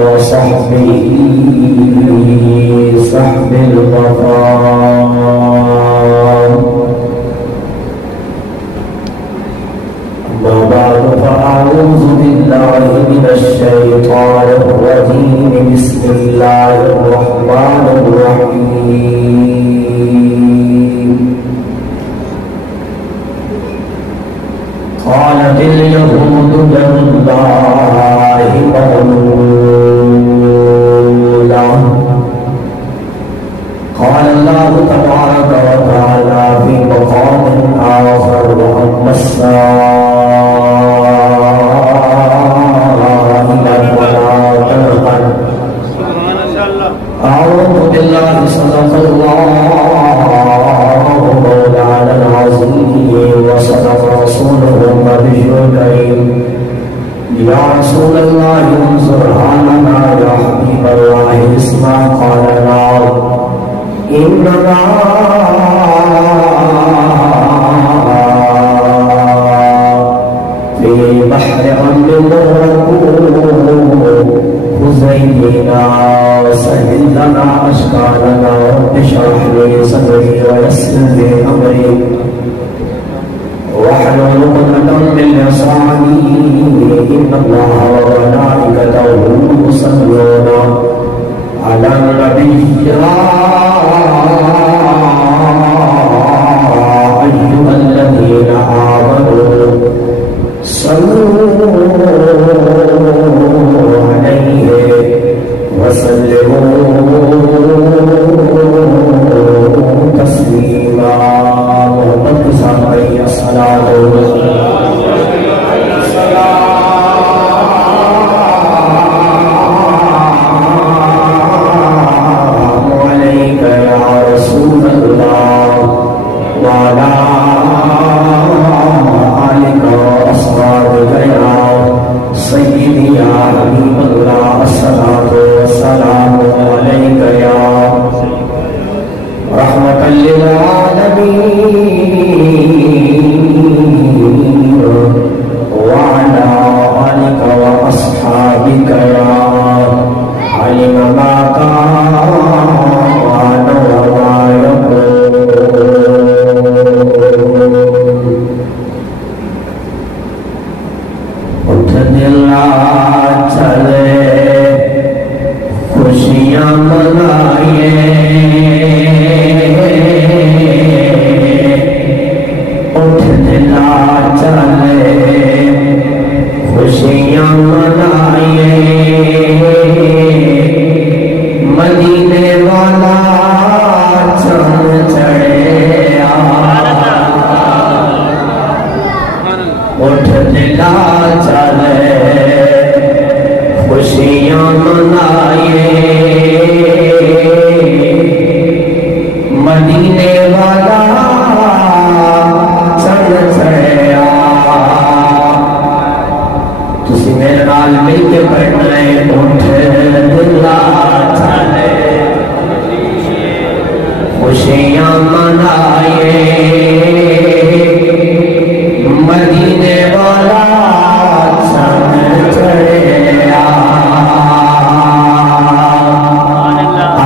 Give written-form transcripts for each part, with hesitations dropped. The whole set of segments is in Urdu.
وصحبه صحب الغفار. أما بعد فأعوذ بالله من الشيطان الرجيم. بسم الله الرحمن الرحيم. قالت اليهود يد الله مغلولة. قال الله تبارك وتعالى في مقام آخر: وأما أعوذ بالله. صدق الله مولانا العظيم وصدق رسوله النبي الكريم. يا رسول الله انظر حالنا، يا حبيب الله اسمع قالنا. إنما في بحر أمر خذينا وسهل لنا أشكالنا، رب اشرح لي صدري ويسر لي أمري واحلل عقدة من لساني. إن الله وملائكته يصلون على النبي. يا أيها الذين آمنوا صلوا عليه وسلموا تسليما. محمد کے ساتھ آئیے الصلاۃ علیک یا رسول اللہ وعلی آلک واصحابک یا سیدی یا حبیب اللہ. الصلاۃ والسلام علیک یا رحمۃ للعالمین وعلی آلک واصحابک یا علم ما کان وما یکون. اٹھ دل چلے خوشیاں منائیے، اٹھ دل چلے خوشیاں منائیے، مدینے والا چاند چڑھے اٹھ دل چلے خوشیاں منائیے، مدینے والا چڑھ چڑھیا. تسی میرے نال مل کے پڑھنا ہے. اٹھ دل چلے خوشیاں منائیے، مدینے والا چڑھ چڑھیا.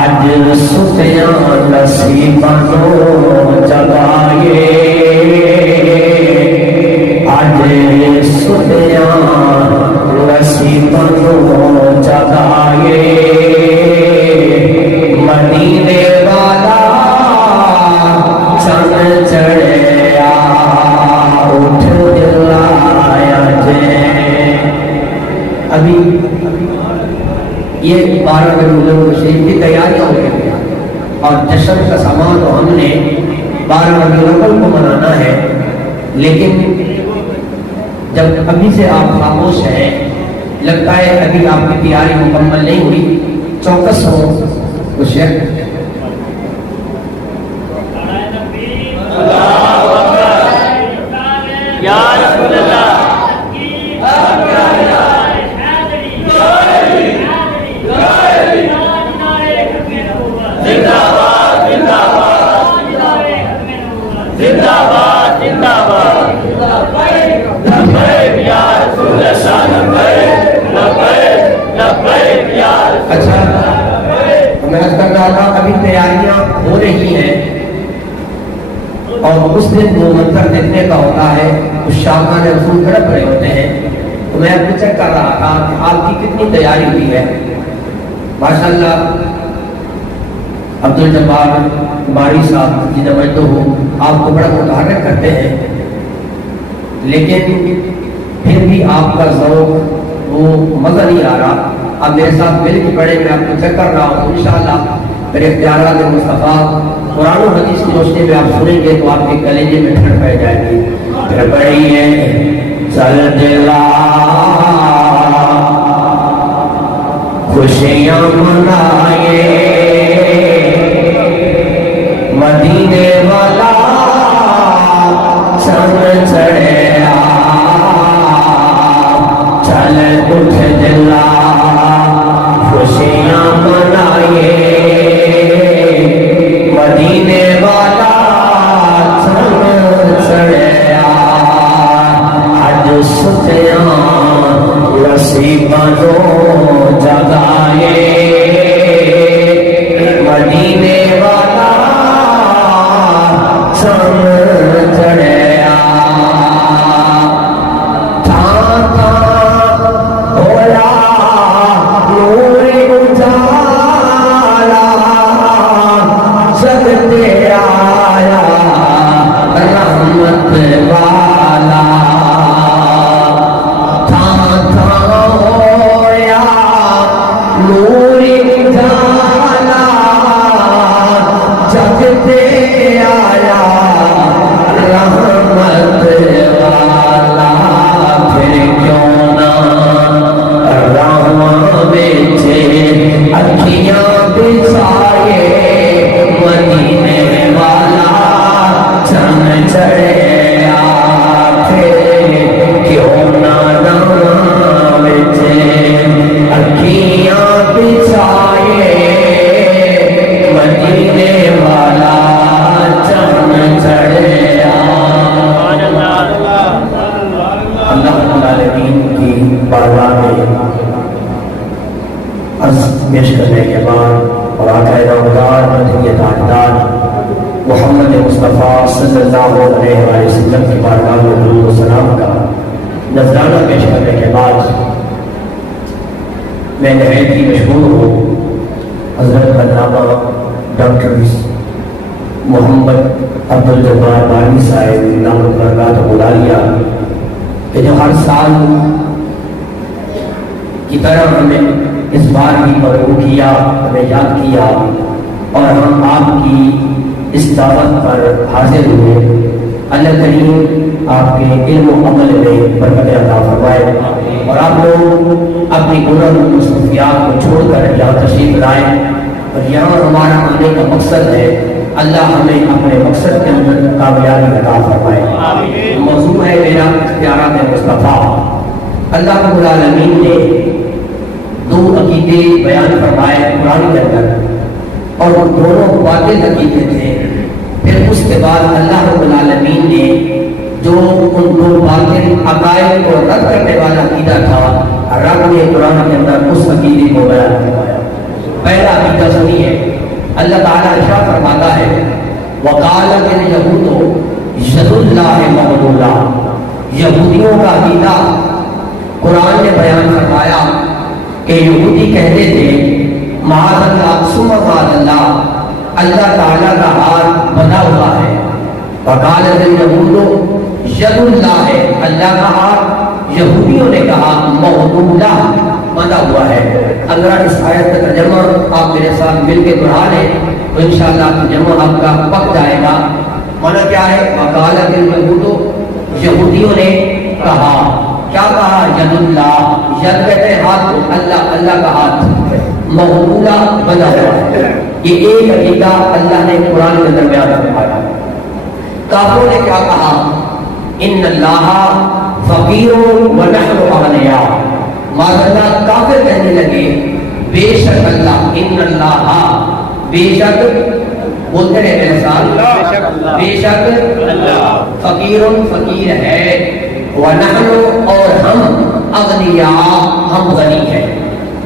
اج ستیاں نصیباں جگائیے، اج ستیاں نصیباں جگائیے، مدینے والا چند چڑھیا. اٹھ دل آیا جے. ابھی یہ 12 ربیع الاول شریف کی تیاریاں ہو گئی اور جشن کا سامان تو ہم نے 12 ربیع الاول کو منانا ہے، لیکن جب ابھی سے آپ خاموش ہیں، لگتا ہے ابھی آپ کی تیاری مکمل نہیں ہوئی، چوکس ہو کچھ ہے. یا رسول اللہ زندہ باد زندہ باد. لبیک یا رسول اللہ لبیک. میں کر رہا تھا ابھی تیاریاں ہو رہی ہیں اور اس دن وہ منظر دیکھنے کا ہوتا ہے، اس شاہکان رسول تڑپ رہے ہوتے ہیں، تو میں اب چیک کر رہا تھا کہ آپ کی کتنی تیاری ہوئی ہے۔ ماشاءاللہ عبدالجبار باری صاحب جنہیں میں تو ہوں، آپ کو بڑا متحرک کرتے ہیں، لیکن پھر بھی آپ کا ذوق وہ مزہ نہیں آ رہا۔ اب میرے ساتھ مل کے پڑھے، میں آپ کو چیک کر رہا ہوں، انشاءاللہ میرے اختیارات مصطفیٰ قرآن و حدیث کی روشنی میں آپ سنیں گے تو آپ کے کلیجے میں ٹھنڈ پہ جائے گی۔ پھر پڑھیے چل دلا خوشیاں منائے مدینے والا چند چڑھے چل اٹھ دلا خوشیاں منائے مدینے والا چند چڑھے حج ستیاں نصیباں جو جگائے مدینے والا چند چڑھے پیش کرنے کے بعد اور آقا نامدار مدینہ تاجدار محمد مصطفیٰ صلی اللہ علیہ وسلم کی بارگاہ میں درود و سلام کا نذرانہ پیش کرنے کے بعد میں نہایت ہی مشہور ہوں حضرت علامہ ڈاکٹر محمد عبدالجبار باری صاحب دامت برکاتہ العالیہ کہ جو ہر سال کی طرح ہمیں اس بار بھی مرغوب کیا، ہمیں یاد کیا اور ہم آپ کی اس دعوت پر حاضر ہوئے۔ اللہ کریم آپ کے علم و عمل میں برکت عطا فرمائے اور آپ لوگ اپنی گناہ و مصروفیات کو چھوڑ کر یہاں تشریف لائیں اور یہاں ہمارا آنے کا مقصد ہے اللہ ہمیں اپنے مقصد کے اندر کامیابی عطا فرمائے۔ موضوع ہے میرا اختیارات مصطفیٰ۔ اللہ رب العالمین نے دو عقیدے بیان فرمائے قرآن کے اندر اور دونوں باطل عقیدے تھے۔ پھر اس کے بعد اللہ رب العالمین نے جو ان دو باطل عقائد کو رد کرنے والا عقیدہ تھا، رب نے قرآن کے اندر اس عقیدے کو بیان فرمایا۔ پہلا عقیدہ سنیے، اللہ تعالیٰ ارشاد فرماتا ہے وقالت اليہود ید اللہ مغلولہ۔ یہودیوں کا عقیدہ قرآن نے بیان فرمایا کہ یہودی کہتے تھے معاذ اللہ ثم معاذ اللہ، اللہ تعالیٰ کا ہاتھ بنا ہوا ہے۔ وقالت اليہود ید اللہ ہے، اللہ کا ہاتھ یہودیوں نے کہا مغلولہ، بنا ہوا ہے۔ اگر اس آیت کا ترجمہ آپ میرے ساتھ مل کے پڑھا لیں تو انشاءاللہ ترجمہ آپ کا پک جائے گا۔ معنی کیا ہے؟ وقالت اليہود، یہودیوں نے کہا، کیا کہا؟ ید اللہ، ید کہتے ہیں ہاتھ کو، اللہ، اللہ کا ہاتھ مغلولہ بنا ہوا ہے۔ یہ ایک عقیدہ اللہ نے قرآن کے اندر بیان فرمایا۔ کافروں نے کیا کہا؟ ان اللہ فقیر ونحن اغنیاء۔ معذاللہ کافر کہنے لگے بے شک اللہ، ان اللہ، بے شک، بولتے رہے میرے ساتھ، بے شک اللہ فقیر، فقیر ہے، وَنَحْنُ، اور ہم، اغنیاء، ہم غنی ہیں۔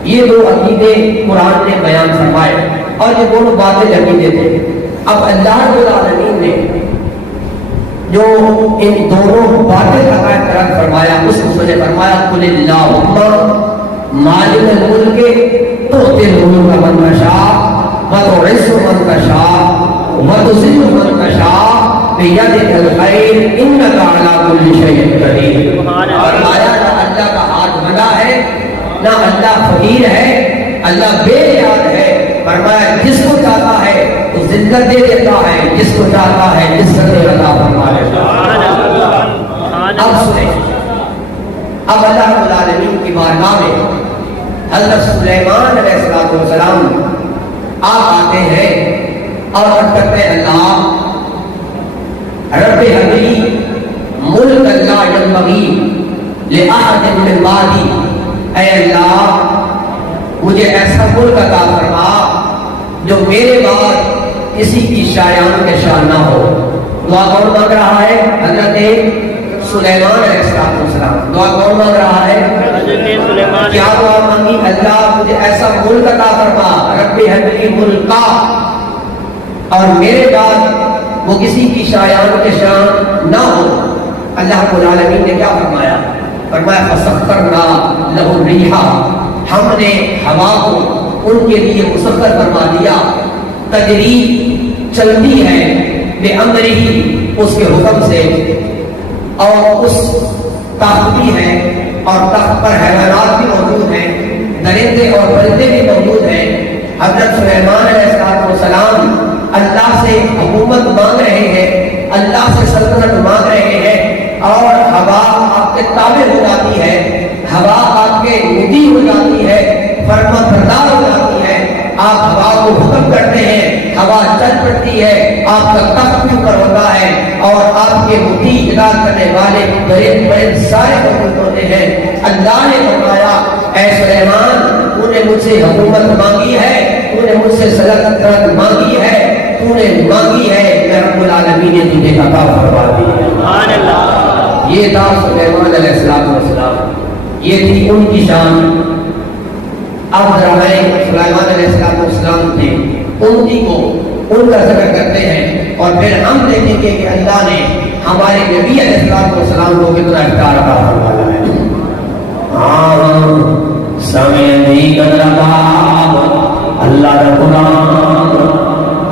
یہ دو عقیدے قرآن نے بیان فرمائے۔ اور یہ دونوں باتیں لگی تھے. اب اللہ رب العالمین نے جو ان دونوں باتیں حقائق قرار فرمایا اس کو نے فرمایا قل اللہم مالک الملک تؤتی الملک من تشاء وتعز من تشاء وتذل من تشاء بیدک الخیر انک علی کل شیء قدیر. فرمایا نہ اللہ کا ہاتھ بنا ہے نہ اللہ فقیر ہے، اللہ بے نیاز ہے. فرمایا جس کو چاہتا ہے تو ذلت دے دیتا ہے، جس کو چاہتا ہے عزت عطا فرما دیتا ہے. اب سنیں، اب اللہ رب العالمین کی بارگاہ میں حضرت سلیمان علیہ السلام آپ آتے ہیں اور عرض کرتے ہیں اللہ رب حبی ملک لا ينبغی لأحد من بعدی، اے اللہ مجھے ایسا ملک عطا فرما جو میرے بعد کسی کی شایان کے شان نہ ہو. دعا کون مانگ رہا ہے؟ حضرت سلیمان علیہ السلام. دعا کون مانگ رہا ہے؟ حضرت سلیمان. کیا دعا مانگی؟ اللہ مجھے ایسا ملک عطا فرما رب حبلی ملکا، اور میرے بعد وہ کسی کی شایان کے شان نہ ہو. اللہ رب العالمین نے کیا فرمایا؟ فرمایا فسخرنا لہ الریح، ہم نے ہوا کو ان کے لیے مسخر فرما دیا. تجری چلتی ہے بے امرہی، اس کے حکم سے، اور اس تختی ہے اور تخت پر حیوانات بھی موجود ہیں، درندے اور پرندے بھی موجود ہیں. حضرت سلیمان علیہ السلام اللہ سے حکومت مانگ رہے ہیں، اللہ سے سلطنت مانگ رہے ہیں، اور ہوا آپ کے تابع ہو جاتی ہے، ہوا آپ کے مطیع ہو جاتی ہے، فرما بردار ہو جاتی ہے. آپ ہوا کو حکم کرتے ہیں، ہوا چل پڑتی ہے، آپ کا تخت بھی اوپر ہوتا ہے، اور آپ کے مطیع اطاعت کرنے والے درند سارے موجود ہوتے ہیں. اللہ نے فرمایا اے سلیمان تو نے مجھ سے حکومت مانگی ہے، تو نے مجھ سے سلطنت مانگی ہے، تو نے مانگی ہے، میں رب العالمین نے تجھے عطا فرما دی ہے. سبحان اللہ. یہ تھا سلیمان علیہ السلام، یہ تھی ان کی شان. اب ذرا میں سلیمان علیہ السلام تھے ان کو ان کا ذکر کرتے ہیں، اور پھر ہم دیکھیں گے کہ اللہ نے ہمارے نبی علیہ السلام کو کتنا اختیار عطا فرمایا ہے. سمعی قدرباب اللہ کا قرآن،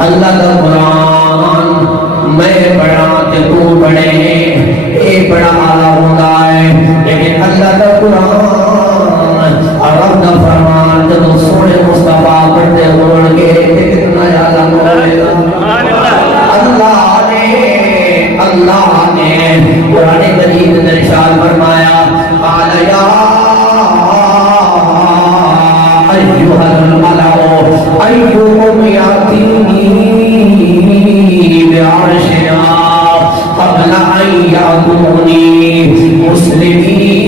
اللہ کا قرآن میں پڑھا کہ تو پڑھے، ایک بڑا آلہ ہوتا ہے، لیکن اللہ کا قرآن عرب کا فرمان جب سونے مصطفیٰ پڑھتے ہوڑ کے کتنا آلہ ہوئے گا. اللہ نے قرآن کریم میں ارشاد فرمایا قال یا ایھا الملأ ایکم یأتینی بعرشہا قبل ان یأتونی مسلمین.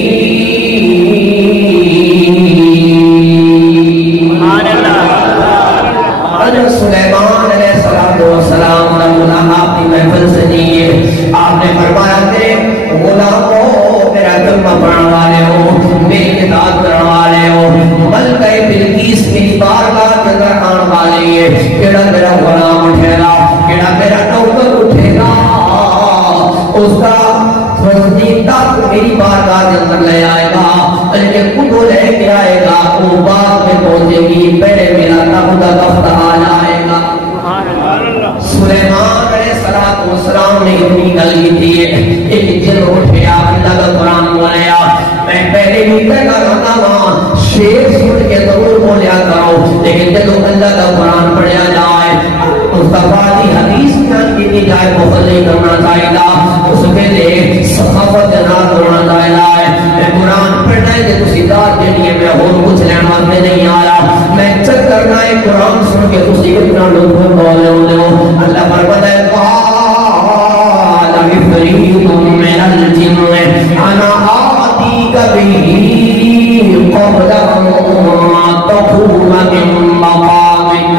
سلیمان علیہ السلام نے آپ کی محفل سجیے، آپ نے فرمایا تھے غلاموں میرا کلمہ پڑھنے والے ہو، میری کتاب پڑھنے والے ہو، ملکہ بلقیس میری بارگاہ کے اندر آنے والی ہے، کیڑا میرا غلام اٹھے گا، کیڑا میرا نوکر اٹھے گا، اس کا فضیلہ میری بارگاہ کے اندر لے آئے گا، لیکن کو لے کے آئے گا وہ بعد میں پہنچے گی، پہلے میرا تخت آ جائے گا. سلیمان علیہ السلام نے اتنی گل کی تھی، ایک جن اٹھیا اللہ کا قرآن بولیا، میں پہلے بھی کہنا رہتا ہوں شیر سن کے ضرور بولیا کرو، لیکن جب اللہ کا قرآن پڑھیا جائے مصطفیٰ کی حدیث جان کی جائے بخل نہیں کرنا چاہیے گا، اس کے لئے سخاوت جنات ہونا چاہیے گا. میں قرآن پڑھنا ہے کہ تسی داد جنیے میں اور کچھ لینا میں نہیں آیا، میں چک کرنا ہے قرآن سن کے تسی اتنا لطف بولے ہو. اللہ فرماتا ہے قال عفریت من الجن انا آتیک به قبل ان تقوم من مقامک،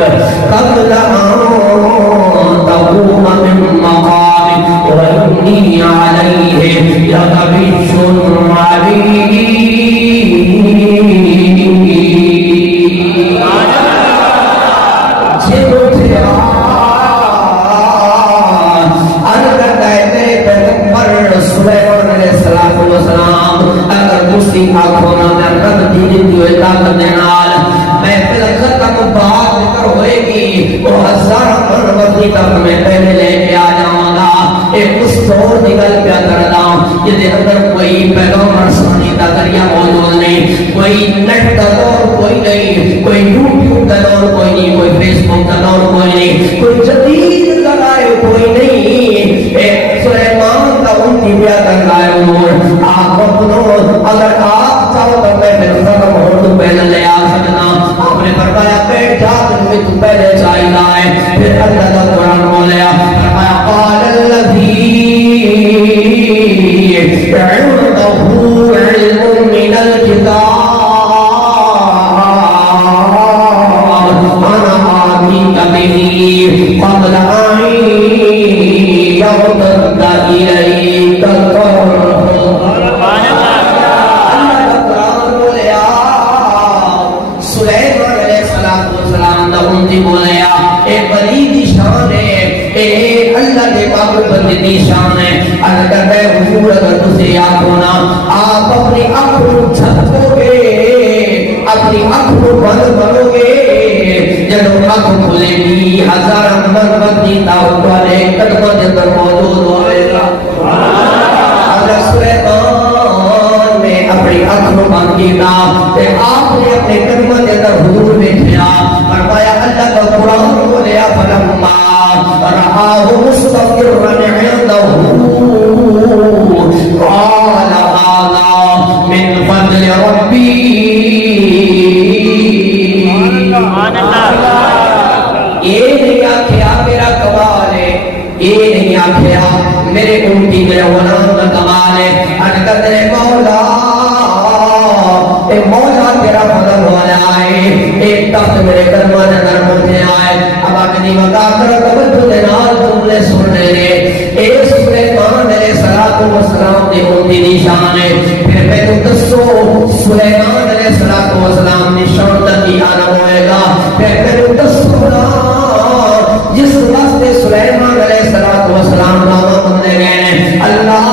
قبل ان تقوم من مقامک وانی علیہ لقوی علیہ. دیتی ہوئے طاقت دے نال محفل ختم بات ذکر ہوئے گی وہ ہزار وقتی تک میں پہلے لے کے آ جاؤں گا ایک اس دور کی گل پیا کردا جس اندر کوئی پیغمبر ثانی کا ذریعہ موجود نہیں کوئی نیٹ کا دور کوئی نہیں کوئی یوٹیوب کا دور کوئی نہیں کوئی فیس بک کا دور کوئی نہیں کوئی جدید ذرائع کوئی نہیں ایک سلیمان کا انتی پیا کر رہا ہے امور آپ اپنوں اگر آپ چاہو تو میں پھر ختم ہو تو پہلے لے آ سکنا آپ نے فرمایا بیٹھ جا تم بھی تو پہلے چاہیے ہے پھر اللہ کا قرآن بولیا فرمایا قال الذی عنده علم من الكتاب انا آتيك به قبل ان يرتد اليك طرفك بولیا اے بلی دی شان ہے اے اللہ دے پاکبندی دی شان ہے اگر کرتا ہے حضور اگر تسے یاد ہونا آپ اپنی اکھوں جھپکو گے اپنی اکھوں بند کرو گے جب اکھوں کھلے گی ہزار مرد دی دعوت والے قدموں کے اندر موجود ہوئے گا حضرت سلیمان نے اپنی اکھوں بند کیا تے آپ نے اپنے قدموں کے اندر حضور بیٹھیا فرمایا اللہ کا قرآن بولیا فلما رآہ مستقرا عنده قال هذا من فضل ربی یہ نہیں آکھیا میرا کمال ہے یہ نہیں آکھیا میرے امتی میرے غلام کا کمال ہے انکہ تیرے مولا اے مولا تیرا فضل والا ہے ایک تخت میرے کرمان اندر پہنچے آئے اب اپنی وقت کر توجہ دینار تم نے سن لے اے سلیمان علیہ السلام دی امتی نشان ہے پھر میں تو دسو سلیمان علیہ السلام نشان تک ہی آنا ہوئے گا پھر میں تو دسو نا جس وقت سلیمان علیہ السلام نامہ بندے گئے اللہ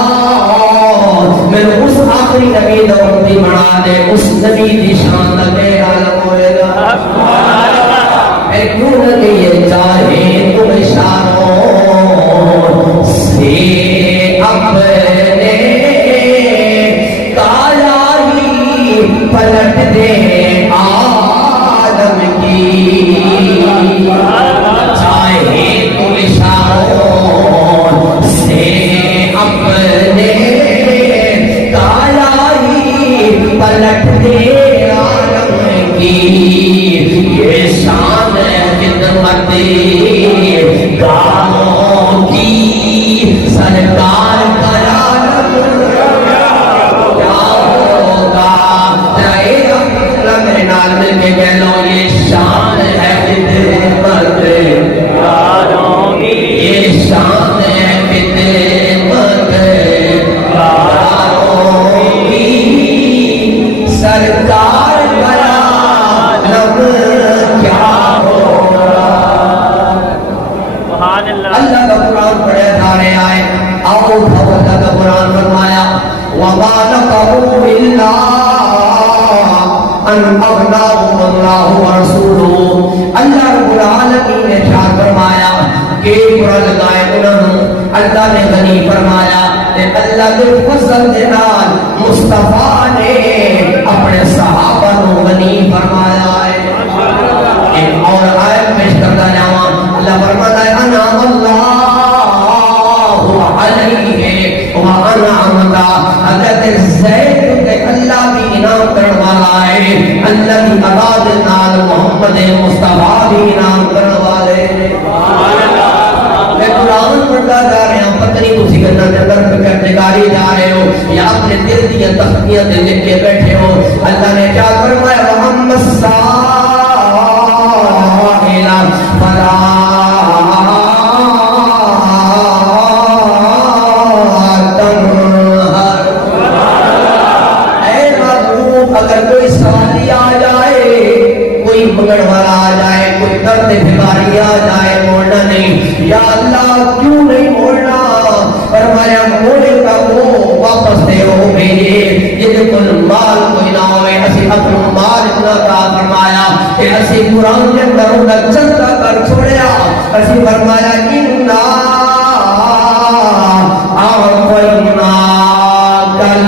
میں اس آخری نبی دا امتی بنا دے اس نبی دی شان لگے عالم ہوئے گا اے کیوں کہ یہ چاہے تم اشاروں سے اپنے کایا ہی پلٹ دے عالم کی چاہے تم اشاروں سے اپنے پلٹ دے عالم کی یہ شان خدمت گاہوں کی سرکار کا عالم کیا ہوگا رہے میرے نال مل کے کہہ لو یہ شان ہے خدمت گاہوں کی یہ شان ہے خدمت گاہوں کی سرکار کرا لب کیا ہوگا اللہ کا قرآن پڑھے سارے آئے آؤ اللہ کا قرآن فرمایا وَمَا نَقَمُوا إِلَّا أَنْ أَغْنَاهُمُ اللَّهُ وَرَسُولُهُ اللہ رب العالمین نے ارشاد فرمایا کہ برا لگائے انہوں اللہ نے غنی فرمایا کہ اللہ کے فضل کے نال مصطفیٰ نے اپنے صحابہ کو غنی فرمایا ہے ایک اور آیت پیش کرتا جاؤں اللہ فرماتا ہے انعم اللہ علیہ وانعمت حضرت زید کے اللہ بھی انعام کرنے والا ہے اللہ کی عباد نال محمد مصطفیٰ بھی انعام کرنے والے میں قرآن پڑھتا جا رہے ہیں پتہ نہیں اسی کے اندر کرنے جا رہے ہو یا اپنے دل دیا تختیاں دل لکھ کے بیٹھے ہو اللہ نے کیا فرمایا محمد ساحل فلا اگر کوئی سوالی آ جائے کوئی پکڑ والا آ جائے کوئی درد بیماری آ جائے موڑنا نہیں یا اللہ کیوں نہیں موڑنا فرمایا موڑے کا وہ واپس دے ہو گئے جن کو مال کوئی نہ ہوئے اسی اپنا کا فرمایا کہ اسی قرآن کے اندر دا چندہ کر چھوڑیا اسی فرمایا اِنَّا أَعْطَيْنَا کل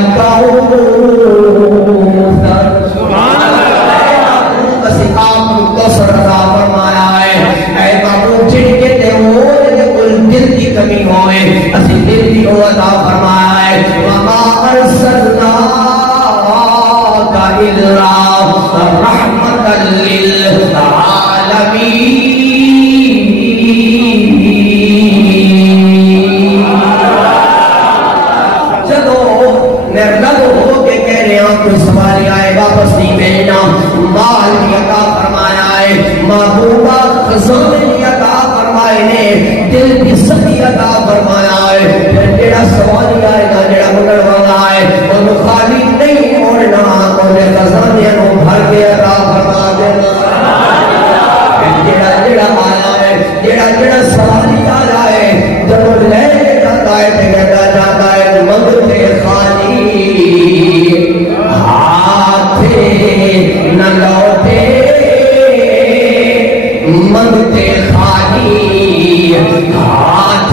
سبحان اللہ اسی آپ کو سردا فرمایا ہے اے بابو جن کے دل کی کمی ہوئے اسی دل کی عطا فرمایا ہے وما ارسلناک الا رحمتا للعالمین چلو نردل ہو کے کہہ رہے ہیں کوئی سواری آئے واپس نہیں بھیجنا مال کی عطا فرمایا ہے محبوبہ خزانے کی عطا فرمائے نے دل کی سخی عطا فرمایا ہے جیڑا سوالی آئے گا جیڑا مگر والا آئے اور خالی نہیں موڑنا اور خزانے کو بھر کے عطا فرما دینا جیڑا آیا ہے جیڑا سوالی آیا ہے جب لے کے جاتا ہے کہتا جاتا ہے منگتے خالی ہاتھ نہ لوٹے منگتے خالی ہاتھ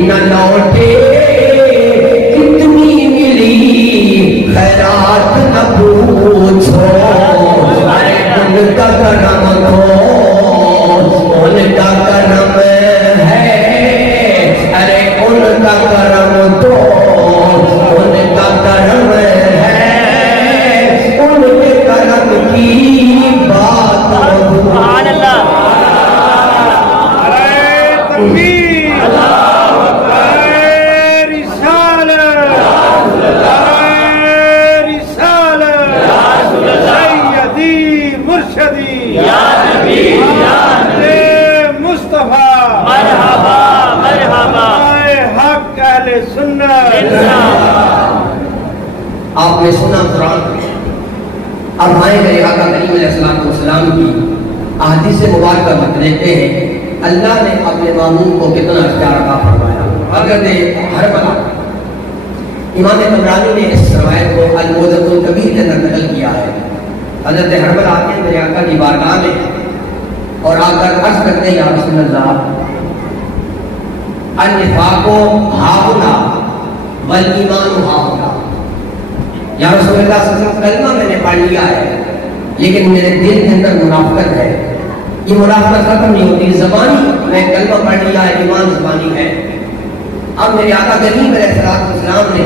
نہ لوٹے کتنی ملی خیرات نہ پوچھو ان کا کرم دو ان کا کرم ہے ارے ان کا کرم دو ان کا کرم ہے ان کے کرم کی بات سبحان اللہ تکبیر سیدی مرشدی یا نبی یا نبی مصطفیٰ مرحبا مرحبا حق اہل سنت آپ نے سنا قرآن اب آئے میرے آقا کریم علیہ السلام کی احادیث مبارکہ بات دیکھتے ہیں اللہ نے اپنے معمول کو کتنا اختیار عطا فرمایا حضرت حرملہ امام طبرانی نے اس روایت کو الموجز الکبیر کے اندر نقل کیا ہے حضرت حرملہ آتے ہیں میرے آقا کی بارگاہ میں اور آ کر عرض کرتے ہیں یا رسول اللہ النفاق ہاؤنا والایمان ہاؤنا یا رسول اللہ صلی اللہ علیہ وسلم کلمہ میں نے پڑھ لیا ہے لیکن میرے دل کے اندر منافقت ہے یہ منافقت ختم نہیں ہوتی زبانی میں کلمہ پڑھ لیا ہے ایمان زبانی ہے اب میرے آقا کریم علیہ السلام نے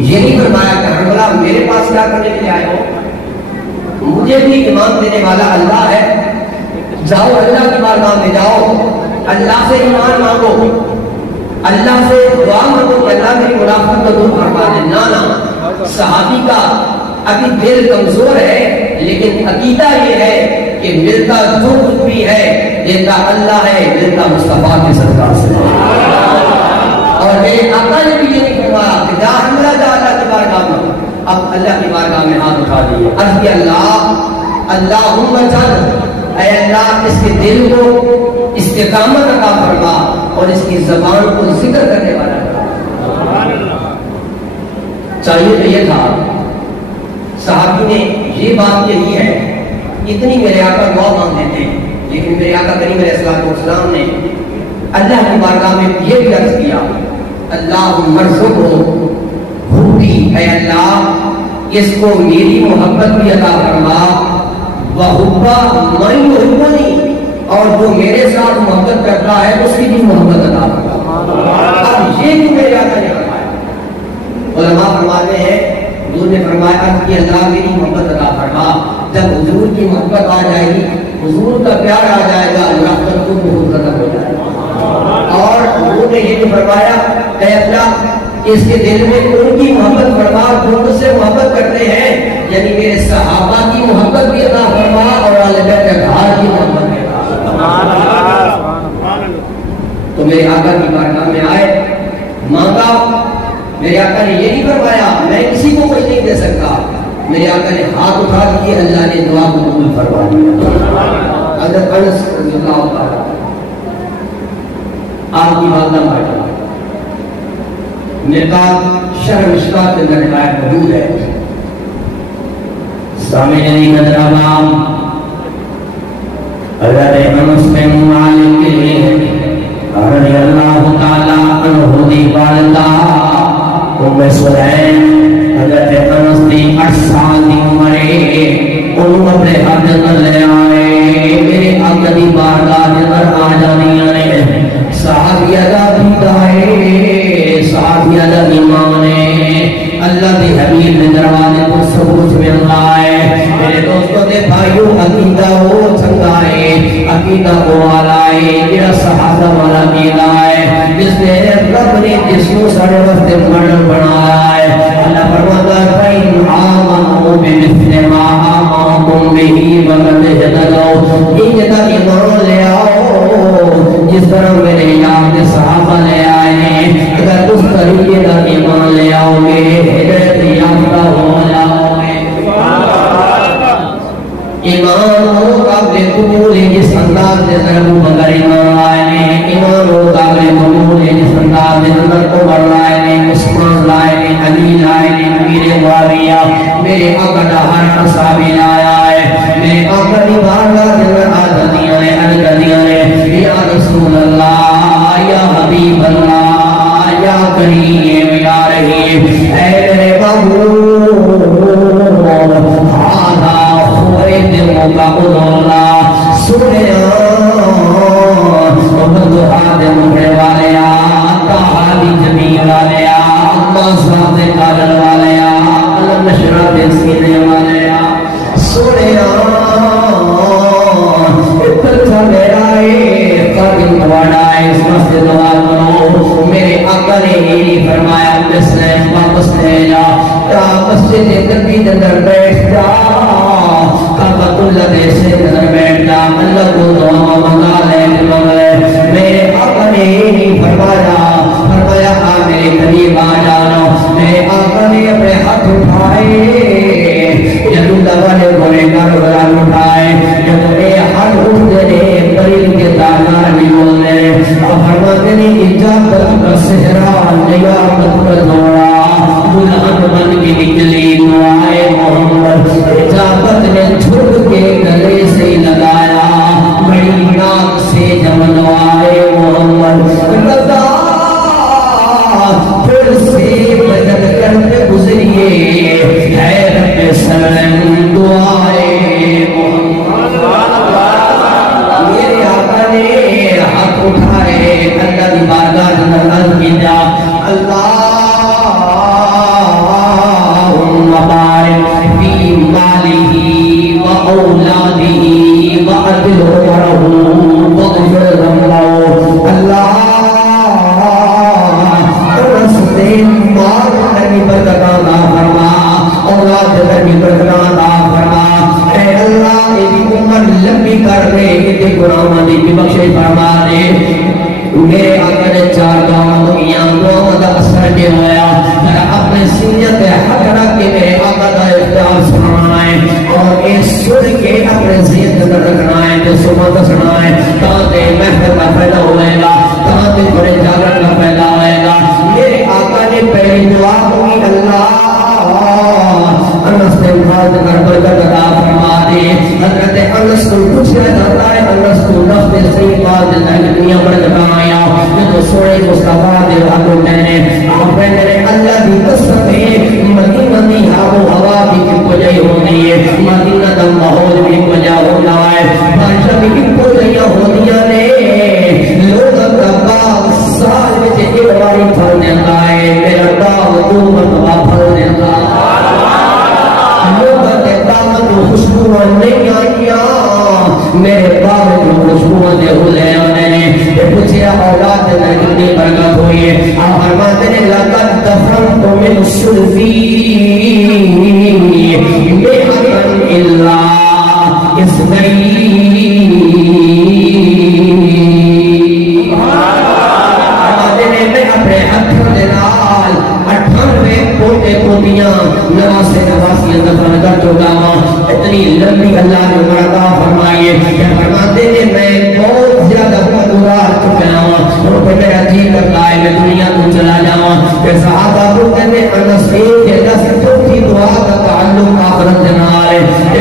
یہ نہیں فرمایا کہ حرملہ میرے پاس کیا کرنے کے لیے آئے ہو مجھے بھی ایمان دینے والا اللہ ہے جاؤ اللہ کی بارگاہ میں جاؤ اللہ سے ایمان مانگو اللہ سے دعا مانگو کہ اللہ میری منافقت کو دور فرما دے نانا صحابی کا ابھی دل کمزور ہے لیکن عقیدہ یہ ہے کہ ملتا جو کچھ بھی ہے دیتا اللہ ہے ملتا مصطفیٰ کے سرکار سے اور میرے آقا نے بھی یہ نہیں فرمایا کہ جا حملہ جا اللہ کی بارگاہ میں اب اللہ کی بارگاہ میں ہاتھ اٹھا دیے عرض کیا اللہم جل اے اللہ اس کے دل کو استقامت عطا فرما اور اس کی زبان کو ذکر کرنے والا چاہیے تو یہ تھا صحابی نے یہ بات یہی ہے اتنی میرے آقا دعا مانگ لیتے ہیں لیکن میرے آقا کریم علیہ السلام نے اللہ کی بارگاہ میں یہ بھی عرض کیا اللہم ارزقہ حبی اے اللہ اس کو میری محبت بھی عطا فرما وحبا من یحبنی اور جو میرے ساتھ محبت کرتا ہے اس کی بھی محبت عطا فرما اب یہ بھی میرے آقا نے فرمایا علماء فرماتے ہیں حضور نے فرمایا کہ اللہ میری محبت عطا فرما جب حضور کی محبت آ جائے گی حضور کا پیار آ جائے گا محبت کو بہت ختم ہو جائے گا اور حضور نے یہ بھی فرمایا کہ اللہ اس کے دل میں ان کی محبت فرما جو مجھ سے محبت کرتے ہیں یعنی میرے صحابہ کی محبت بھی عطا فرما اور والدین کی محبت بھی عطا فرما تو میرے آقا کی بارگاہ میں آئے مانگا میرے آقا نے یہ نہیں فرمایا میں کسی کو کچھ نہیں دے سکتا میرے آقا نے ہاتھ اٹھا دیے اللہ نے دعا کو قبول فرما دیا حضرت انس رضی اللہ تعالی آپ کی والدہ بیٹھا مقداد شہر مشکات کے اندر روایت موجود ہے سامعین کرام، حضرت انس بن مالک رضی اللہ تعالی عنہ دی والدہ ام سلیم، حضرت انس دی 8 سال دی عمر ہے، انہوں اپنے ہاتھ اندر لے آئے، میرے آقا دی بارگاہ اندر آ جانیاں نے، صحابیہ دا پیدائے، صحابیہ دا ایمان ہے، اللہ دی حبیب نے دروازے کو سبوت میں اللہ ہے۔ میرے دوستوں دے بھائیوں، عقیدہ وہ چنگا ہے، عقیدہ وہ والا ہے، جڑا صحابہ والا عقیدہ ہے، جس نے رب نے جس کو سارے واسطے ماڈل بنایا ہے۔ اللہ فرماتا ہے فَإِنْ آمَنُوا بِمِثْلِ مَا آمَنْتُمْ بِهِ فَقَدْ اهْتَدَوْا، یہ جگہ ایمان لے آؤ جس طرح میرے یار کے صحابہ لے آئے ہیں، اگر اس طریقے کا ایمان لے آؤ گے ہدایت یافتہ ہو جاؤ گے۔ ایمان ہو قابل قبول ہے جس انداز سے ضرب مگر ایمان لائے ہیں، ایمان ہو قابل قبول ہے جس انداز سے ضرب عمر لائے ہیں، عثمان لائے ہیں، علی لائے ہیں، امیر معاویہ، میرے آقا دا ہر صحابی لایا ہے، میرے آقا دی بارگاہ اندر آزادیاں ہیں، ارگدیاں ہیں، یا رسول اللہ، یا حبیب اللہ، یا کریم، یا رحیم، اے میرے محبوب، ہاں موقع اللہ سنیا بندوہا دے مکڑے والیا، تاہا دی جمیل والیا، اللہ صاحب دے قادر والیا، علم نشرہ دے سینے والیا، سنیا اتلچہ میرا ہے قادم دوڑا ہے، اس مسجد دوار کرو، میرے آقا نے یہ فرمایا مسلم واپس لے جا، تا مسجد نبی در بیٹھ جا، کعبۃ اللہ دے سے نظر بیٹھتا، اللہ کو دعا منگا لے مغلے، میرے آقا نے نہیں فرمایا آ میرے قریب آ جانا، میرے آقا نے اپنے ہاتھ اٹھائے، جلودہ والے گھوڑے کا رغران اٹھائے، جب میرے ہاتھ اٹھ دے قریب کے دانار بھی بول دے، اب فرماتے نے اجابت کا سہرا نیابت کا دورا، بلند بن کے نکلی دعائے محمد، اجابت نے جھک کے گلے سے لگایا، بڑی ناک سے جب دعائے محمد، رضا پھر سے بدل کرتے گزریے، ہے رب سلم دعائے محمد، میرے آقا نے ہاتھ اٹھائے، اللہ کی بارگاہ اندر عرض کیا، اللہم بارک فی مالہ و اولادہ و عدل عمرہ و اغفر ذنبہ، اللہ رسول مال کی برکت عطا فرما، اولاد کی برکت عطا فرما، اے اللہ ایک عمر لمبی کر دے، ایک گناہوں کی بخشش فرما دے، میرے آقا نے 4 دعاوں کیا، دعاوں کا اثر کے ہویا، ذرا اپنے سینت حق رکھ کے میرے آقا کا اختیار سنانا ہے، اور اس سن کے اپنے ذہن اندر رکھنا ہے، جو صبح کا سنا ہے، کہاں تے محفل کا پیدا ہوئے گا، کہاں تے بڑے جاگرن کا پیدا ہوئے گا، میرے آقا نے پہلی دعا ہوئی، اللہ انس نے بات کر برکت عطا فرما دے، حضرت انس کو پوچھا جاتا ہے، انس کو نفس صحیح بات ہے دنیا برکت آیا، جو سوئے مصطفیٰ دے حقوں کہنے، آپ کہنے اللہ کی قسم ہے، مدینہ دی آب و ہوا بھی کی وجہ ہوتی ہے، مدینہ دا ماحول بھی وجہ ہوتا ہے، بارشہ بھی کی وجہ ہوتی ہے، لوگ کا باغ سال میں سے ایک باری پھل دیتا ہے، میرا باغ 2 مرتبہ پھل دیتا ہے، خوشبوان نہیں آئیا، میرے باغ میں خوشبوان دے ہو لے آنے نے، پوچھے اولاد میں کتنی برکت ہوئی ہے، آپ فرماتے ہیں لَقَدْ دَفَنْتُ مِنْ سُلْفِي بِحَقًا إِلَّا إِسْمَيْنِ، فرماتے ہیں میں اپنے ہتھوں دے نال 98 پوتے پوتیاں نواسے نواسیاں دفن کر چکا ہوں، اتنی لمبی اللہ نے مرضا فرمائیے، کہ فرماتے ہیں میں بہت زیادہ گزار چکا ہوں، اور پھر میرا جی کرتا ہے میں دنیا کو چلا جاؤں، کہ صحابہ کو کہتے ہیں انس ایک جگہ سے چوتھی دعا کا تعلق آخرت جنال ہے،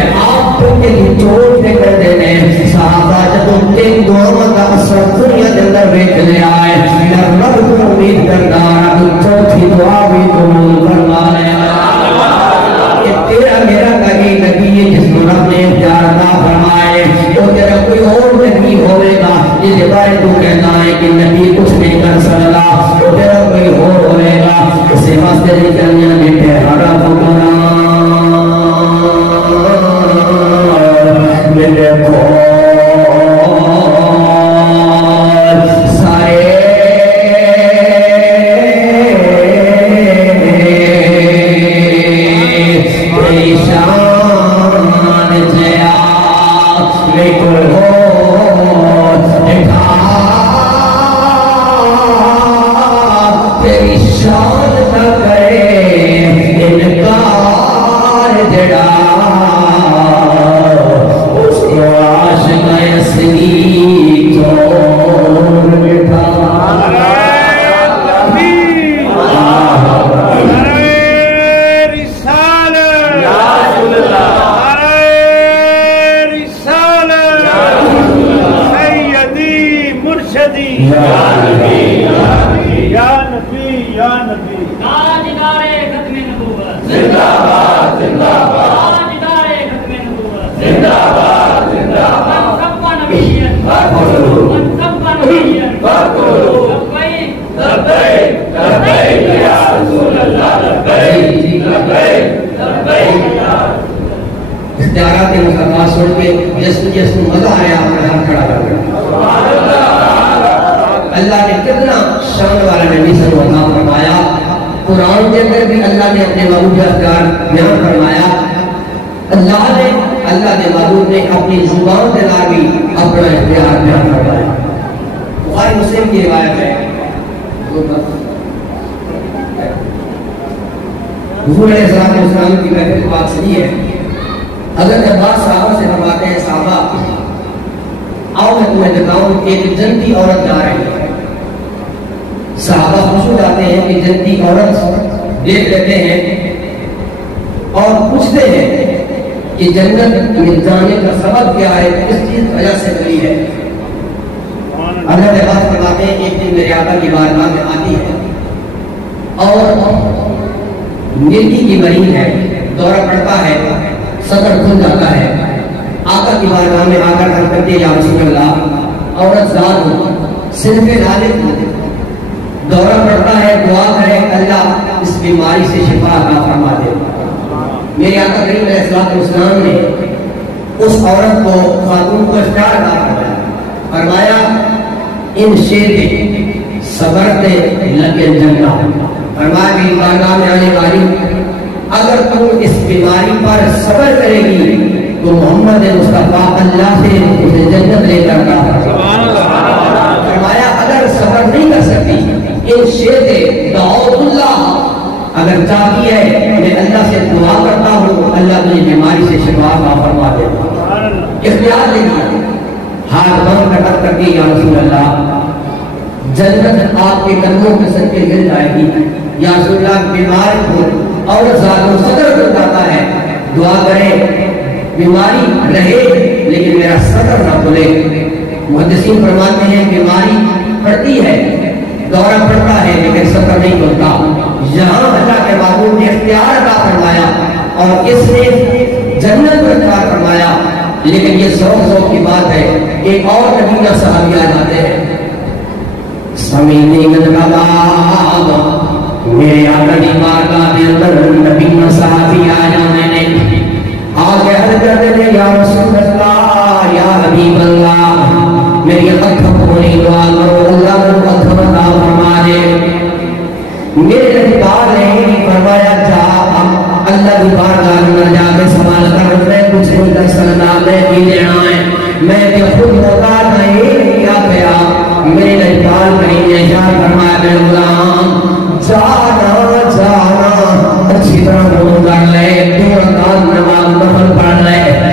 چوٹ پہ کر دینے صحابہ جب تین دعاوں کا اثر دنیا کے اندر بیٹھ لے آئے یا رب کو امید کرتا تو چوتھی دعا بھی قبول فرما لے کہ تیرا میرا کہیں نبی ہے جس کو رب نے اختیار عطا فرمائے وہ تیرا کوئی اور نبی ہوئے گا جس بارے تو کہتا ہے کہ نبی کچھ نہیں کر سکتا وہ تیرا کوئی اور ہوئے گا اسے واسطے نہیں کرنے بیٹھے ہرا بکنا میرے کو اختیارات مصطفیٰ سن کے جس مزہ آیا اپنا ہاتھ کھڑا کر دیا اللہ نے کتنا شان والا نبی صلی اللہ علیہ وسلم فرمایا قرآن کے اندر بھی اللہ نے اپنے محبوب کا اختیار بیان فرمایا اللہ نے محبوب نے اپنی زبان کے ذریعے بھی اپنا اختیار بیان فرمایا بخاری مسلم کی روایت ہے حضور علیہ السلام کی محفل بات سنی ہے حضرت عباس صحابہ سے فرماتے ہیں صحابہ آؤ میں تمہیں دکھاؤں ایک جنتی عورت جا رہی ہے صحابہ خوش ہو جاتے ہیں کہ جنتی عورت دیکھ لیتے ہیں اور پوچھتے ہیں کہ جنت میں جانے کا سبب کیا ہے کس چیز وجہ سے ملی ہے حضرت عباس فرماتے ہیں ایک دن میرے آقا کی بارگاہ میں آتی ہے اور مرگی کی مریض ہے دورہ پڑتا ہے صدر کھل جاتا ہے آقا کی بارگاہ میں آ کر عرض کرتے یا رسول اللہ عورت زاد ہو صرف نالک ہو دورہ پڑتا ہے دعا کرے اللہ اس بیماری سے شفا عطا فرما دے میرے آقا کریم علیہ السلام نے اس عورت کو خاتون کو اختیار عطا فرمایا ان شیء صبرت لکن جنہ فرمایا کہ بارگاہ میں آنے والی اگر تم اس بیماری پر صبر کرے گی تو محمد مصطفیٰ اللہ سے اسے جنت لے کر فرمایا اگر صبر نہیں کر سکتی ان شیء دعوت اللہ اگر چاہتی ہے میں اللہ سے دعا کرتا ہوں اللہ تجھے بیماری سے شفا عطا فرما دے اختیار لے گا ہاتھ بند کر کے یا رسول اللہ جنت آپ کے قدموں کے صدقے مل جائے گی یا رسول اللہ بیمار ہو اور ظالم صدر کر جاتا ہے دعا کرے بیماری رہے لیکن میرا صدر نہ بھولے محدثین فرماتے ہیں بیماری پڑتی ہے دورہ پڑتا ہے لیکن صدر نہیں بھولتا یہاں اللہ کے محبوب نے اختیار عطا فرمایا اور اس نے جنت کو اختیار فرمایا لیکن یہ ذوق کی بات ہے ایک اور نبی کا صحابی آ جاتے ہیں سمیدی گنگلاب میرے آقا کی بارگاہ کے اندر نبی کا صحابی آ جانے نے آگے حل کر دینے یا رسول اللہ یا حبیب اللہ میری قدم ہونی دعا کرو اللہ کو قدم عطا فرما دے میرے رہبار نے فرمایا جا اللہ کی بارگاہ میں جا کے سوال کر میں کچھ نہیں کر سکتا میں بھی دینا ہے میں کہ خود ہوتا نہیں کیا پیا میرے رہبار کریم نے اشارہ فرمایا میرے غلام جانا جانا اچھی طرح وہ کر لے 2 رکعت نماز نفل پڑھ لے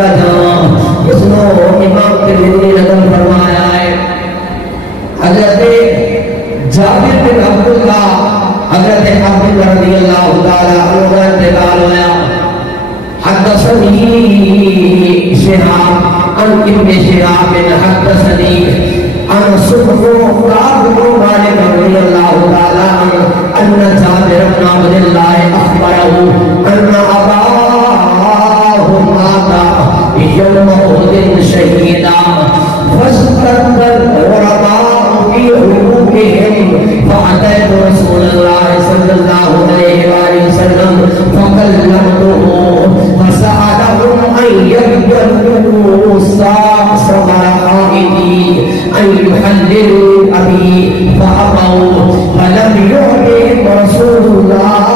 کرتا جاؤں اس نے امام ترمذی نے نقل فرمایا ہے حضرت جابر بن عبداللہ حضرت عبداللہ رضی اللہ تعالی عنہ کا انتقال ہوا حدثني شهاب عن ابن شهاب حدثني عن سبحان كعب بن مالك رضي الله تعالى عنه أن جابر بن عبد الله أخبره أن أباه مات يوم أحد شهيدا فاشتد الغرباء في عروقهم فأتيت رسول الله صلى الله عليه وآله وسلم فكلمته فسألهم أن يبدلوا ثمر عائدي أن يحللوا أبي فأبوا فلم يعطهم رسول الله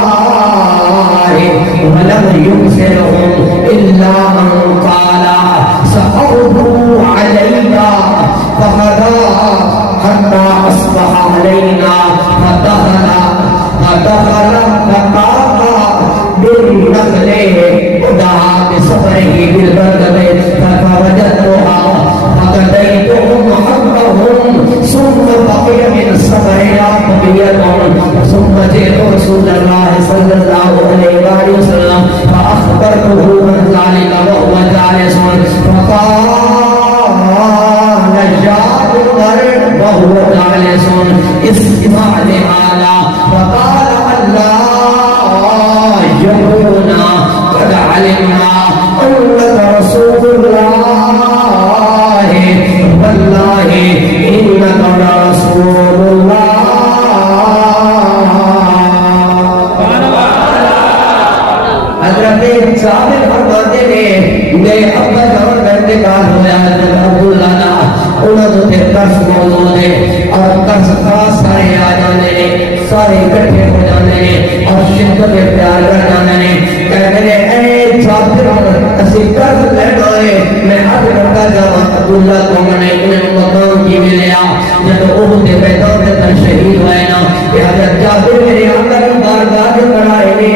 ولم يكسرهم إلا أن قال سأرضوا علينا فغدا حتى أصبح علينا فدخل فقام بالنخل ودعا بسفره بالبرد فوجدتها فغديتهم حقهم ثم بقي من سفرنا بقية ثم جئت رسول الله صلى الله عليه وآله وسلم فأخبرته من ذلك وهو جالس فقال جابر وهو جالس اسمع لهذا فقال الله يقولنا قد علمنا أنك رسول الله والله إنك رسول الله حضرت جابر فرماتے ہیں میرے ابا جان کا انتقال ہوا حضرت عبداللہ انہوں نے پھر قرض موجود ہے اور قرض خاص سارے آ جانے نے سارے اکٹھے ہو جانے نے اور شدت اختیار کر جانے نے کہتے ہیں اے جابر اسی قرض لینا ہے میں اب کرتا جاؤں عبداللہ کو میں نے مقام کی ملیا جب احد میدان میں تر شہید ہوئے نا کہ حضرت جابر میرے آقا کی بارگاہ میں کھڑائے نے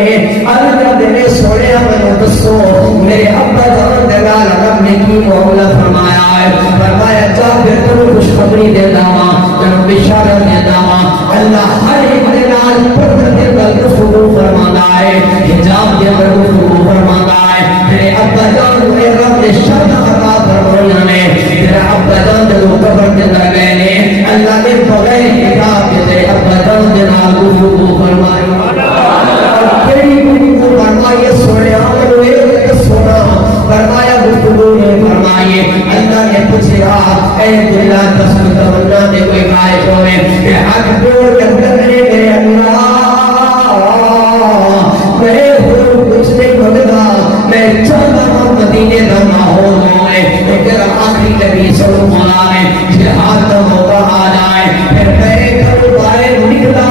عرض کر نے سونے میں دسو میرے ابا جان دے گال رب نے کی معاملہ فرمایا ہے فرمایا جابر تمہیں خوشخبری دے داواں تمہیں بشارت دے داواں اللہ ہر ایک دے نال پردے دے گل گفتگو فرمانا ہے حجاب دے گل گفتگو فرمانا ہے میرے ابا جان میرے رب نے شرط عطا فرمایا نے میرے ابا جان دے قبر کے اندر گئے نے اللہ نے بغیر حجاب دے ابا جان دے نال گفتگو فرمائی فرمائیے سونے آمنوے سونا فرمایا گفتگو نے فرمائیے اللہ نے پوچھا اے دلہ تسل تمنا دے کوئی خواہش ہوئے کہ حق دور کے اندر میرے اللہ میں ہوں کچھ نہیں بھگتا میں چاہتا ہوں مدینے کا ماحول ہوئے لیکن آخری نبی صلی اللہ علیہ وسلم جہاد کا موقع آ جائے پھر میں گھر باہر نکلا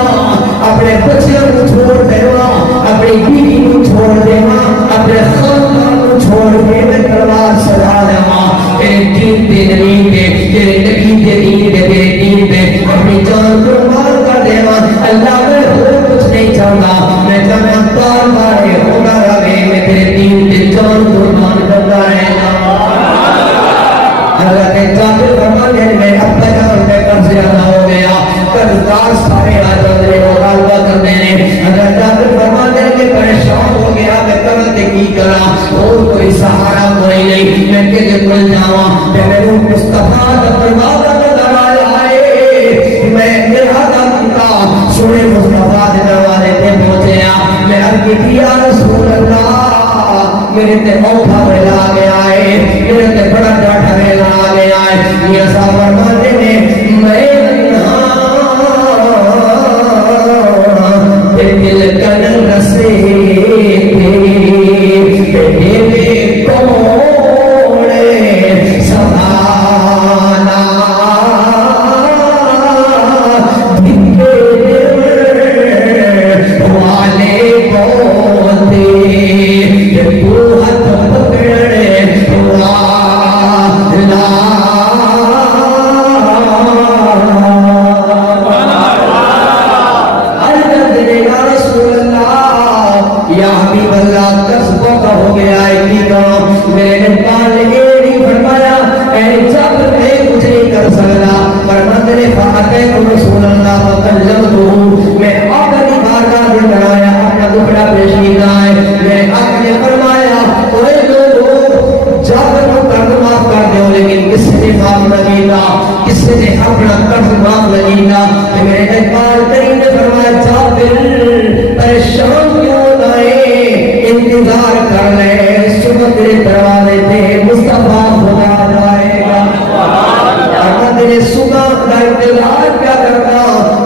اپنے بچوں کو چھوڑ دیوا اپنی بیوی کو چھوڑ دیوا اپنے خاندان کو چھوڑ کے میں تلوار سجا دیوا تیرے دین پہ زمین پہ تیرے نبی کے دین پہ تیرے دین پہ اپنی جان قربان کر دیوا اللہ میں اور کچھ نہیں چاہتا میں جانا تار مارے ہونا رہے میں تیرے دین پہ جان قربان کرتا رہنا حضرت جابر فرماتے ہیں میں ابا جان میں قرض زیادہ ہو گیا قرضدار سارے آ جاتے ہیں مطالبہ کرتے ہیں حضرت جابر فرماتے ہیں کہ پریشان ہو گیا میں کرتے کی کرا اور کوئی سہارا کوئی نہیں میں کہتے کل جاواں کہ میں روح مصطفیٰ کا دروازہ نظر آئے میں ارادہ کرتا سونے مصطفیٰ کے دروازے پہ پہنچیا میں عرض کی یا رسول اللہ میرے تے اوکھا ملا گیا ہے میرے تے بڑا ڈاٹا ملا گیا ہے یہ صاحب فرماتے ہیں میں دل کن رسے میرے کوڑے سبھانا دھکے والے بولتے تو ہاتھ پکڑے رسول اللہ وکلمتہ، میں آقا کی بارگاہ میں کرایا اپنا دکھڑا پیش کیا ہے. میں آقا نے فرمایا اے لوگوں جابر کو قرض معاف کر دو، لیکن کس نے معاف نہ کیا، کس نے اپنا قرض معاف نہ کیا. کہ میرے اقبال کریم نے فرمایا جابر پریشان کیوں نئے، انتظار کر لے، صبح تیرے دروازے پہ مصطفیٰ خدا جائے گا. تیرے صبح کا انتظار کیا کرنا،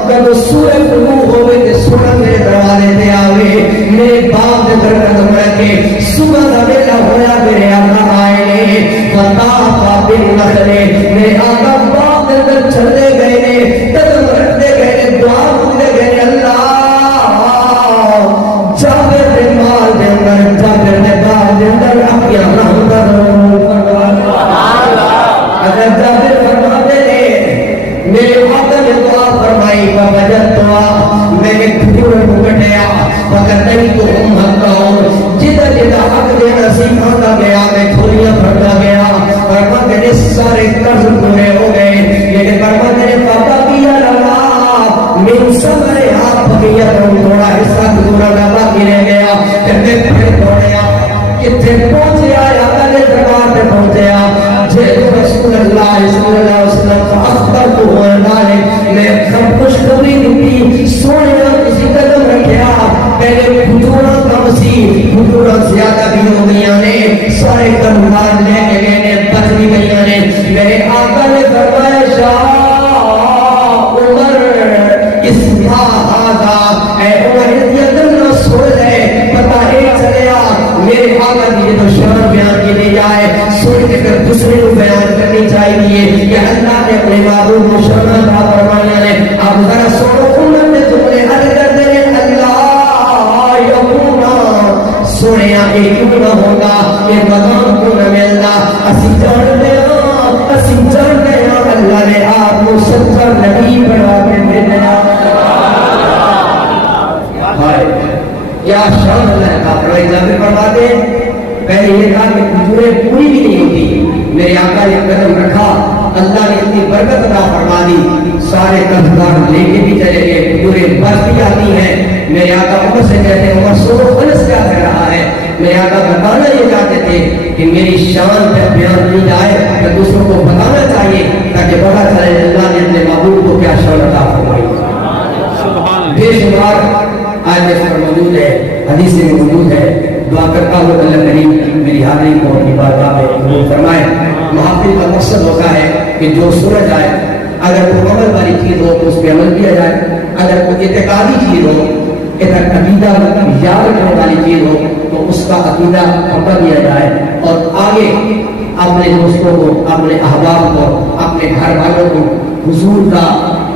کب سورہ طلوع ہوئے تے سورہ میرے دروازے پہ آوے. میرے باپ نے در قدم رکھے، صبح کا ویلا ہویا میرے آقا آئے نے. وطافا بالنخل، میرے آقا باپ کے اندر چلتے گئے نے، قدم رکھتے گئے نے، دعا مانگتے گئے نے. اللہ جابر نے مال دے اندر، جابر نے بال دے اندر اپنی رحمت اگر جابر فرماتے نے میرے آقا نے دعا فرمائی فوجد دعا، میں نے کھجور کو کٹیا فقطنی تو حقہم، جدہ جدہ حق دینا سیکھاتا گیا میں کھولیاں بھرتا گیا. فرماتے نے سارے قرض پورے ہو گئے، لیکن فرماتے نے فبقی لنا من ثمرها بقیۃ، تھوڑا حصہ کھجورا کا باقی رہ گیا. کہتے پھر دوڑیا کتنے پہنچے آیا، اگلے دربار پہ پہنچے آیا. جب رسول اللہ صلی اللہ علیہ وسلم کا اخبر کو ہوئے نالے میں سب کچھ کبھی نہیں سونے کسی قدم رکھیا. پہلے کھجورا کم سی، کھجورا زیادہ بھی ہو گیا نے، سارے کمبار لے کے گئے نے، بچ بھی گیا نے. میرے آقا نے فرمایا شاہ عمر اسما آگا، اے عمر یہ دل نہ سو لے، پتہ ہی چلیا میرے آقا کی یہ تو شان بیان کی نہیں جائے، سن کے پھر دوسرے کو بیان کرنی چاہیے کہ اللہ نے اپنے معبود کو شان عطا فرمایا نے. اب ذرا سنو امت نے تم نے عرض کر دے اللہ یقونا سنیا یہ کیوں نہ ہوگا، یہ مقام کیوں نہ ملتا. اسی جانتے ہیں اللہ نے آپ کو سچا نبی بنا کے بھیجا. کیا شان اللہ کا پرویزہ فرماتے ہیں. پہلے یہ کہا کہ کھجوریں پوری بھی نہیں ہوتی، میرے آقا نے قدم رکھا، اللہ نے اتنی برکت عطا فرما دی، سارے قرضدار لے کے بھی چلے گئے، کھجوریں بچ بھی جاتی ہیں. میرے آقا عمر سے کہتے ہیں عمر سو خلص کیا کہہ رہا ہے. میرے آقا بتانا یہ چاہتے تھے کہ میری شان پہ بیان کی جائے تو دوسروں کو بتانا چاہیے تاکہ پتہ چلے اللہ نے اپنے معبود کو کیا شان عطا فرمائی. بے شمار آج اس پر موجود ہے، حدیث میں موجود ہے. دعا کرتا ہوں اللہ کریم میری حاضری کو اپنی بارگاہ میں قبول فرمائے. محافل کا مقصد ہوتا ہے کہ جو سورج آئے، اگر کوئی عمل والی چیز ہو تو اس پہ عمل کیا جائے، اگر کوئی اعتقادی چیز ہو، عقیدہ یاد رکھنے والی چیز ہو تو اس کا عقیدہ پکڑ دیا جائے اور آگے اپنے دوستوں کو، اپنے احباب کو، اپنے گھر والوں کو حضور کا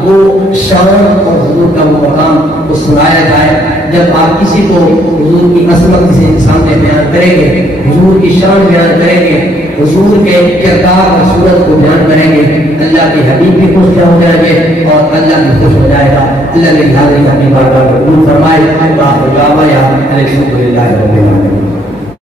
وہ شان اور حضور کا وہ مقام کو سنایا جائے. جب آپ کسی کو حضور کی عظمت کسی انسان میں بیان کریں گے، حضور کی شان بیان کریں گے، حضور کے کردار اور صورت کو بیان کریں گے، اللہ کے حبیب بھی خوش ہو جائیں گے اور اللہ بھی خوش ہو جائے گا. اللہ نے حاضری اپنی بارگاہ میں قبول فرمائے. الحمدللہ رب العالمین.